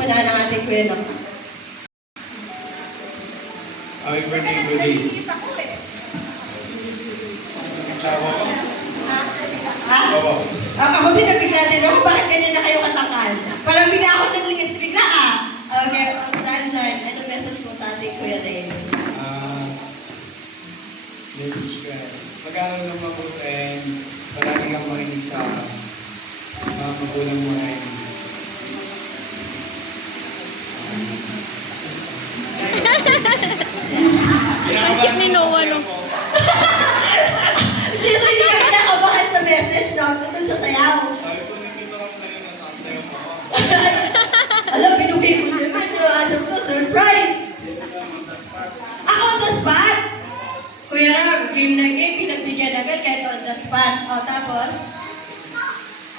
muna ng ating Kuya Doc. Happy birthday, Goody. Ha? Oo. Ako din nabigla din ako. Bakit ganyan na kayo katakal? Parang bigla ako naglingit bigla ah. Okay, Ranjan, ano message mo sa ating Kuya David? Message ka. Mag-aaral ng mabuti and palagi kang makinig sa mga magulang mo rin. Bakit ni Noah, no? Dito hindi kami nakabahan sa message, no? Ito sa sayaw. Sabi ko nandito lang tayo nasasayaw mo ako. Alam, pinugay mo naman yung ano to, surprise! Ako on the spot! Kuya Ram, game na game, pinagbigyan agad kahit on the spot. O, tapos?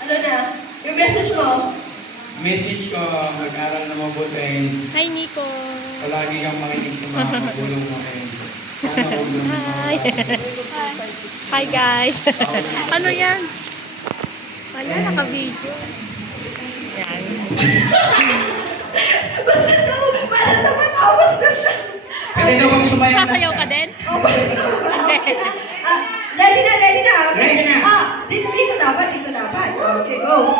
Ano na? Yung message mo? Message ko, mag-aaral na mabuti and Hi, Nico. palagi kang makinig sa mga magulang mo rin. Sana huwag lang Hi. Hi, guys. Ano yan? Wala, naka-video. Yan. Basta naman, parang naman awas na siya. Pwede daw bang sumayaw na Sasayaw siya? ka din? Ready na, ready na. Ready na. Dito dapat, dito dapat. Okay, go.